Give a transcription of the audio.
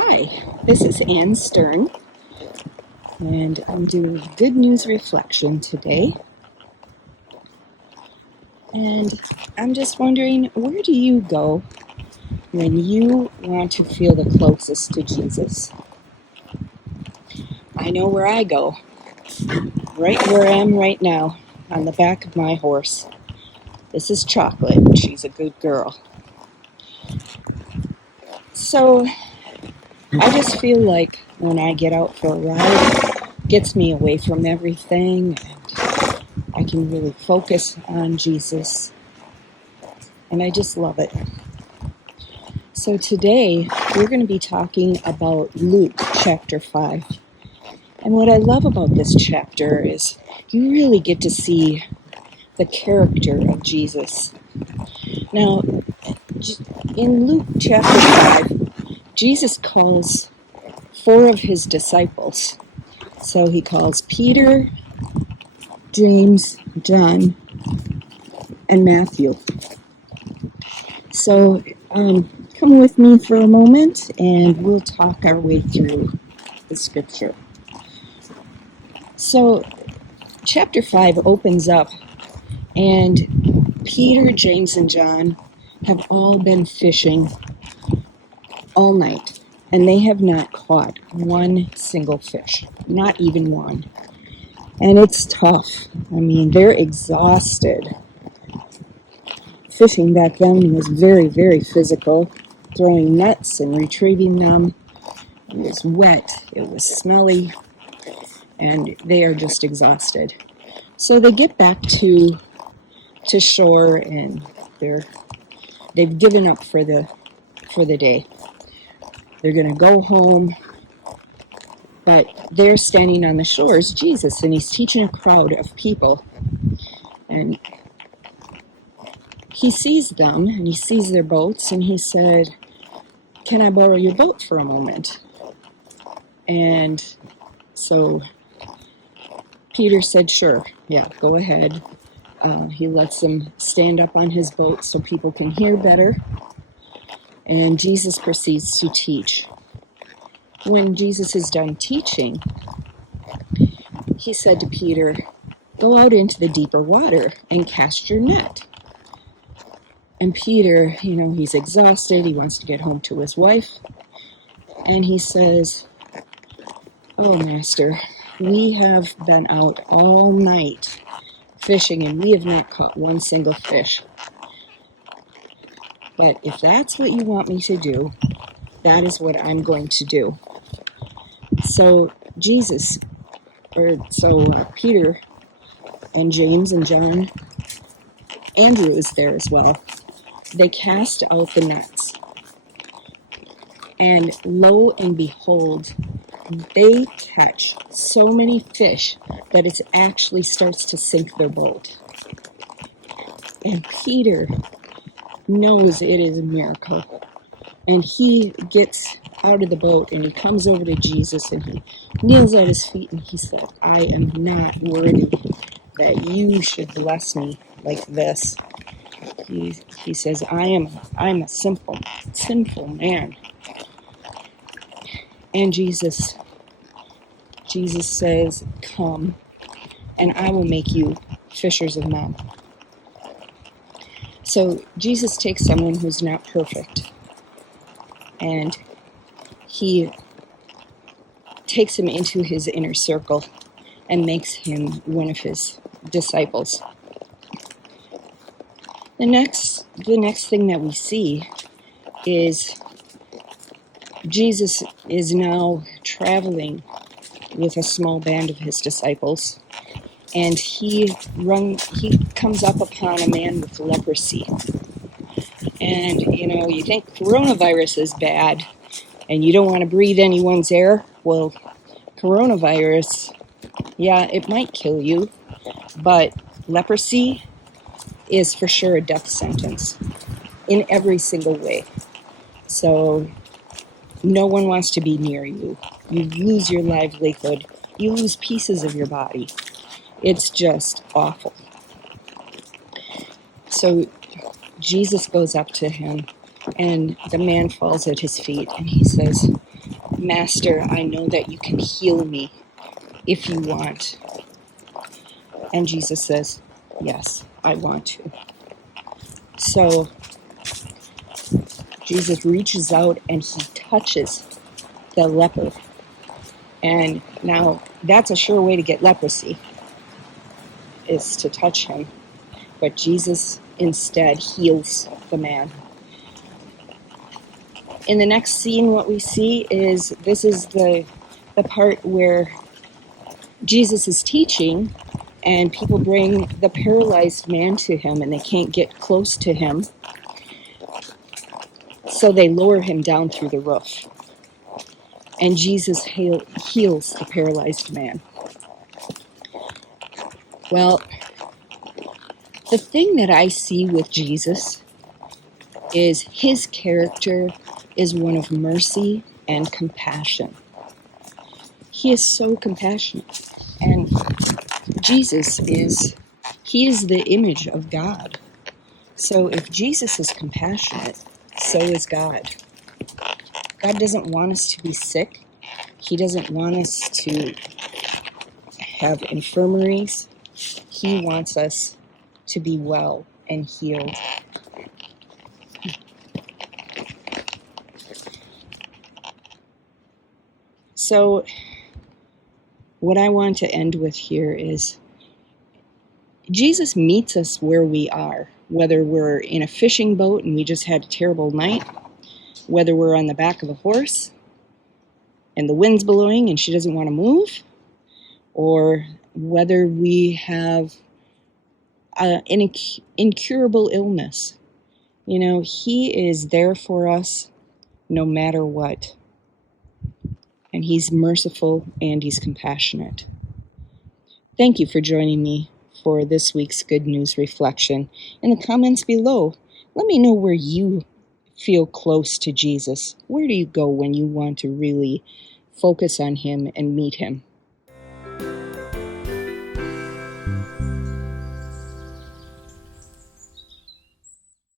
Hi, this is Ann Stern, and I'm doing a good news reflection today. And I'm just wondering, where do you go when you want to feel the closest to Jesus? I know where I go, right where I am right now, on the back of my horse. This is Chocolate. She's a good girl. So I just feel like when I get out for a ride, it gets me away from everything, and I can really focus on Jesus. And I just love it. So today we're going to be talking about Luke chapter 5. And what I love about this chapter is you really get to see the character of Jesus. Now, in Luke chapter 5, Jesus calls 4 of his disciples. So he calls Peter, James, John, and Matthew. So come with me for a moment and we'll talk our way through the scripture. So chapter 5 opens up, and Peter, James, and John have all been fishing all night, and they have not caught one single fish, not even one. And it's tough. I mean, they're exhausted. Fishing back then was very, very physical, throwing nets and retrieving them. It was wet, it was smelly, and they are just exhausted. So they get back to shore, and they've given up for the day. They're going to go home, but there standing on the shore is Jesus, and he's teaching a crowd of people. And he sees them, and he sees their boats, and he said, "Can I borrow your boat for a moment?" And so Peter said, "Sure, yeah, go ahead." He lets them stand up on his boat so people can hear better. And Jesus proceeds to teach. When Jesus is done teaching, he said to Peter, "Go out into the deeper water and cast your net." And Peter, he's exhausted. He wants to get home to his wife. And he says, "Oh, Master, we have been out all night fishing and we have not caught one single fish. But if that's what you want me to do, that is what I'm going to do." So Peter and James and John, Andrew is there as well. They cast out the nets. And lo and behold, they catch so many fish that it actually starts to sink their boat. And Peter knows it is a miracle. And he gets out of the boat and he comes over to Jesus and he kneels at his feet and he said, "I am not worthy that you should bless me like this." He says, I'm a sinful man. And Jesus says, "Come, and I will make you fishers of men." So Jesus takes someone who's not perfect, and he takes him into his inner circle and makes him one of his disciples. The next thing that we see is Jesus is now traveling with a small band of his disciples, and he comes up upon a man with leprosy. And you think coronavirus is bad and you don't want to breathe anyone's air. Well, coronavirus, yeah, it might kill you, but leprosy is for sure a death sentence in every single way. So no one wants to be near you. You lose your livelihood. You lose pieces of your body. It's just awful. So Jesus goes up to him, and the man falls at his feet, and he says, Master, I know that you can heal me if you want. And Jesus says, yes, I want to. So Jesus reaches out and he touches the leper. And now that's a sure way to get leprosy, is to touch him. But Jesus instead heals the man. In the next scene, what we see is this is the part where Jesus is teaching, and people bring the paralyzed man to him, and they can't get close to him. So they lower him down through the roof. And Jesus heals the paralyzed man. Well, the thing that I see with Jesus is his character is one of mercy and compassion. He is so compassionate. And Jesus is the image of God. So if Jesus is compassionate, so is God. God doesn't want us to be sick. He doesn't want us to have infirmaries. He wants us to be well and healed. So what I want to end with here is Jesus meets us where we are, whether we're in a fishing boat and we just had a terrible night, whether we're on the back of a horse and the wind's blowing and she doesn't want to move, or whether we have an incurable illness. You know, he is there for us no matter what. And he's merciful and he's compassionate. Thank you for joining me for this week's Good News Reflection. In the comments below, let me know where you feel close to Jesus. Where do you go when you want to really focus on him and meet him?